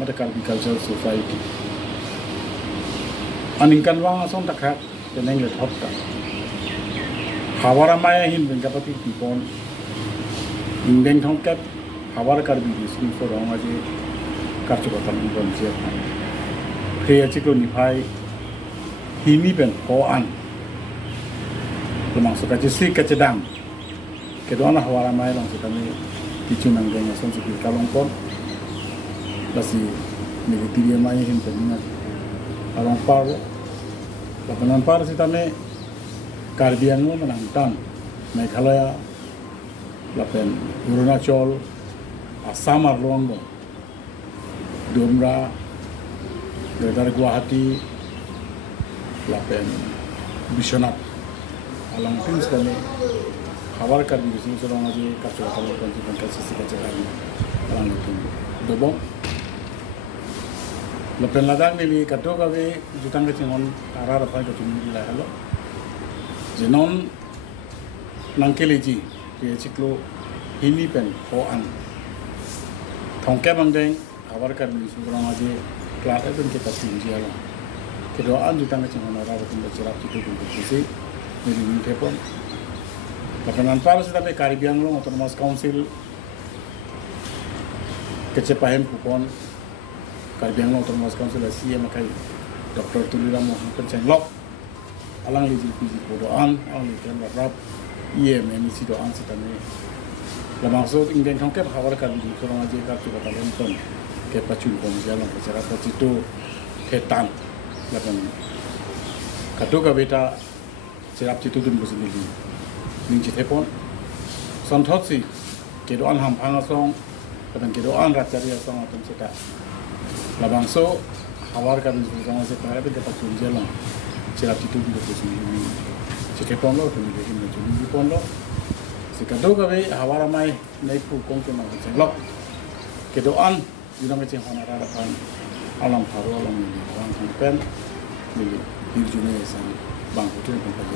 Mereka Agricultural Society. Aningkan wang asong takhat teneng le thot ta. Hawara maya hin bengkapati tipon. Indeng thongkat hawara karbi disini for orang aja kartu kata nipon siap. Kaya ciklo nipai hini ben koan. Lemang suka jisi kecedang. Kedua na hawara maya lang suka ni dicunang dengan asong suki kalongkon. Basi negitiria maya hin peningat. Along par, lapanan par si tame Karbian mo menangtan, Meghalaya, lapen Arunachal, Assam arlong mo, Dumra, Greater Guwahati, lapen Bishonat, along things kami, hawar karbi bising solong aja kacau kalau konsipan kasih kacau kami, along itu, dobong. Lepen ladang nili kato kawe jutang kecingon arah apa itu cumi lah halo. Jenon nangkeleji dia ciklo hini pen koan. Thongke bangdeng awar karbi surang aja kelas itu kita tinggi alam. Kedoaan jutang kecingon arah itu bercerap itu berkusi nili telepon. Lepen anpar sih tapi Caribbean lo Autonomous Council kecepahem kupon. Caribbean Autonomous Council Asia makai Dr. Tulira Mohamad Cenglok alang liji piji doan alang liji rap iya memisi doan setane la maksud ingin kongkep hawar karbi kurang aja kartu kata lontong ke pacun jalan bicara itu ketan lapan kado beta cerap itu dun sendiri ning telepon santot si kedoan hampang asong kadang kedoan racari asong atom seta labang so hawar kami sama sekarang itu dapat tunjalan cerap itu juga sendiri cekepon lo kemudian menjadi pon lo sekado kawe hawar mai naik pukong ke mana cenglok kedoan juga macam honara kan alam haru alam ini orang kampen milik hirjune san bang hotel tempat